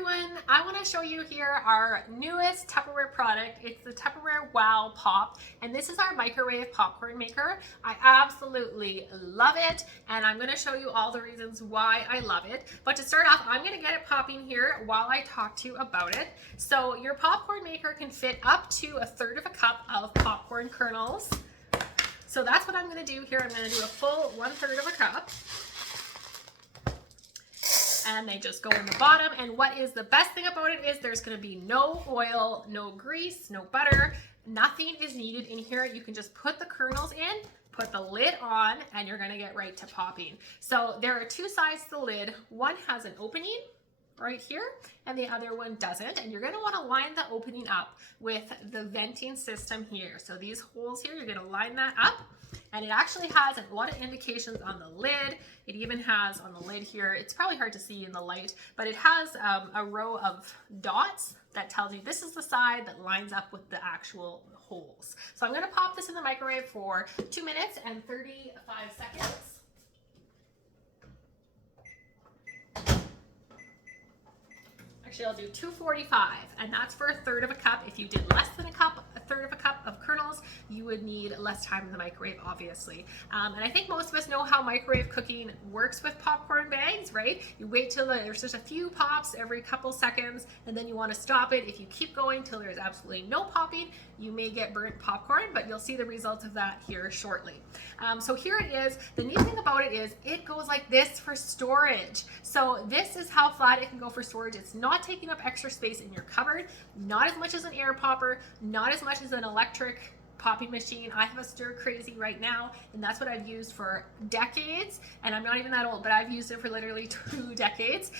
everyone, I want to show you here our newest Tupperware product. It's the Tupperware Wow Pop, and this is our microwave popcorn maker. I absolutely love it, and I'm going to show you all the reasons why I love it. But to start off, I'm going to get it popping here while I talk to you about it. So your popcorn maker can fit up to 1/3 of a cup of popcorn kernels. So that's what I'm going to do here. I'm going to do a full 1/3 of a cup. And they just go in the bottom. And what is the best thing about it is there's going to be no oil, no grease, no butter. Nothing is needed in here. You can just put the kernels in, put the lid on, and you're going to get right to popping. So there are two sides to the lid. One has an opening right here, and the other one doesn't. And you're going to want to line the opening up with the venting system here. So these holes here, you're going to line that up. And it actually has a lot of indications on the lid. It even has on the lid here, it's probably hard to see in the light, but it has a row of dots that tells you this is the side that lines up with the actual holes. So I'm going to pop this in the microwave for 2 minutes and 35 seconds. Actually, I'll do 245, and that's for 1/3 of a cup. If you did less than a 1/3 of a cup of kernels, you would need less time in the microwave, obviously. And I think most of us know how microwave cooking works with popcorn bags, right? You wait till there's just a few pops every couple seconds, and then you want to stop it. If you keep going till there's absolutely no popping, you may get burnt popcorn, but you'll see the results of that here shortly. So here it is. The neat thing about it is it goes like this for storage. So this is how flat it can go for storage. It's not taking up extra space in your cupboard, not as much as an air popper, not as much as an electric popping machine. I have a Stir Crazy right now, and that's what I've used for decades, and I'm not even that old, but I've used it for literally 2 decades.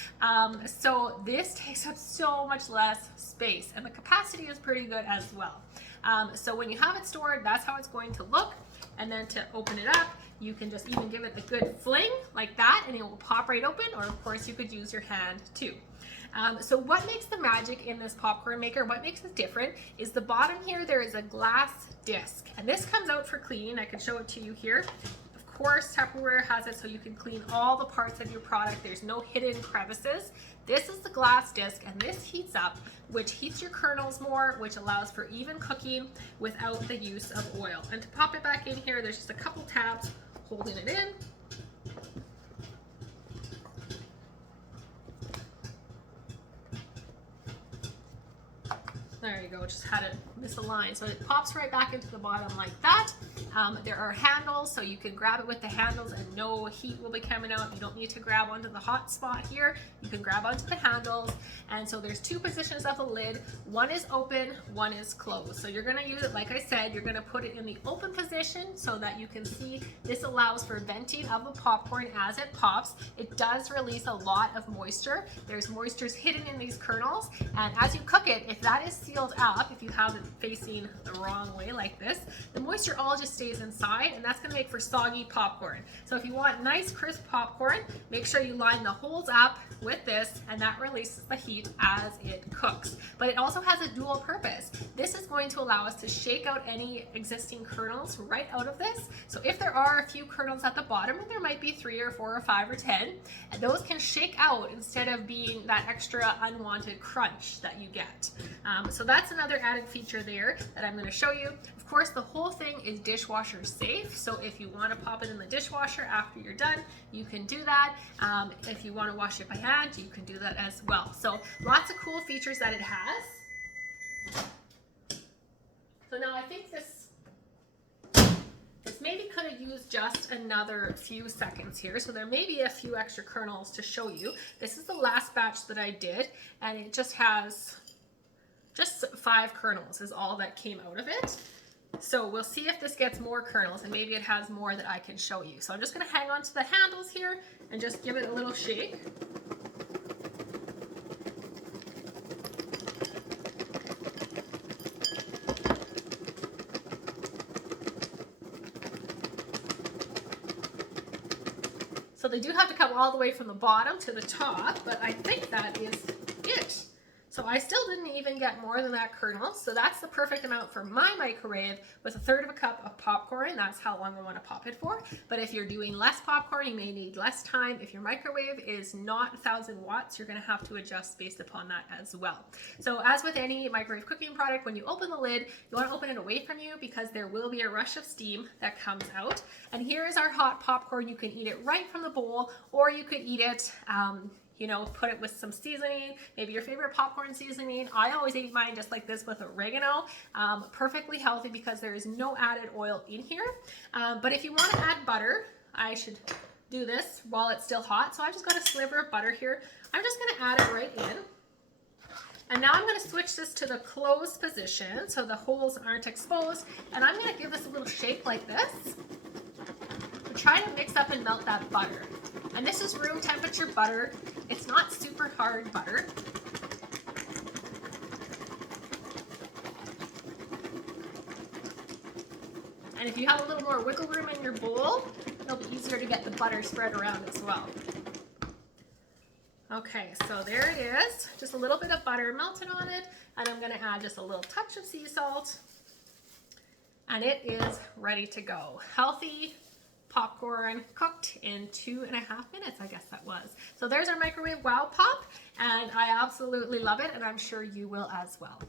So this takes up so much less space, and the capacity is pretty good as well. So when you have it stored, that's how it's going to look. And then to open it up, you can just even give it a good fling like that, and it will pop right open, or of course you could use your hand too. So what makes the magic in this popcorn maker, what makes it different, is the bottom here, there is a glass disc. And this comes out for cleaning. I can show it to you here. Of course, Tupperware has it so you can clean all the parts of your product. There's no hidden crevices. This is the glass disc, and this heats up, which heats your kernels more, which allows for even cooking without the use of oil. And to pop it back in here, there's just a couple tabs holding it in. There you go, just had it misaligned. So it pops right back into the bottom like that. There are handles, so you can grab it with the handles and no heat will be coming out. You don't need to grab onto the hot spot here. You can grab onto the handles. And so there's 2 positions of the lid. One is open, one is closed. So you're gonna use it, like I said, you're gonna put it in the open position so that you can see this allows for venting of the popcorn as it pops. It does release a lot of moisture. There's moistures hidden in these kernels. And as you cook it, if that is sealed up, if you have it facing the wrong way like this, the moisture all just stays inside, and that's going to make for soggy popcorn. So if you want nice crisp popcorn, make sure you line the holes up with this, and that releases the heat as it cooks. But it also has a dual purpose. This is going to allow us to shake out any existing kernels right out of this. So if there are a few kernels at the bottom, and there might be 3 or 4 or 5 or 10, and those can shake out instead of being that extra unwanted crunch that you get. So that's another added feature there that I'm going to show you. Of course, the whole thing is dishwasher safe. So if you want to pop it in the dishwasher after you're done, you can do that. If you want to wash it by hand, you can do that as well. So lots of cool features that it has. So now I think this maybe could have used just another few seconds here. So there may be a few extra kernels to show you. This is the last batch that I did, and it just has just 5 kernels is all that came out of it. So we'll see if this gets more kernels, and maybe it has more that I can show you. So I'm just going to hang on to the handles here and just give it a little shake. So they do have to come all the way from the bottom to the top, but I think that is it. So I still didn't even get more than that kernel. So that's the perfect amount for my microwave with 1/3 of a cup of popcorn. That's how long I want to pop it for. But if you're doing less popcorn, you may need less time. If your microwave is not 1,000 watts, you're going to have to adjust based upon that as well. So as with any microwave cooking product, when you open the lid, you want to open it away from you because there will be a rush of steam that comes out. And here is our hot popcorn. You can eat it right from the bowl, or you could eat it you know, put it with some seasoning, maybe your favorite popcorn seasoning. I always eat mine just like this with oregano. Perfectly healthy because there is no added oil in here. But if you want to add butter, I should do this while it's still hot. So I just got a sliver of butter here. I'm just going to add it right in. And now I'm going to switch this to the closed position so the holes aren't exposed. And I'm going to give this a little shake like this. Try to mix up and melt that butter. And this is room temperature butter. It's not super hard butter. And if you have a little more wiggle room in your bowl, it'll be easier to get the butter spread around as well. Okay, so there it is. Just a little bit of butter melted on it. And I'm going to add just a little touch of sea salt. And it is ready to go. Healthy popcorn cooked in 2.5 minutes, I guess that was. So there's our microwave Wow Pop, and I absolutely love it, and I'm sure you will as well.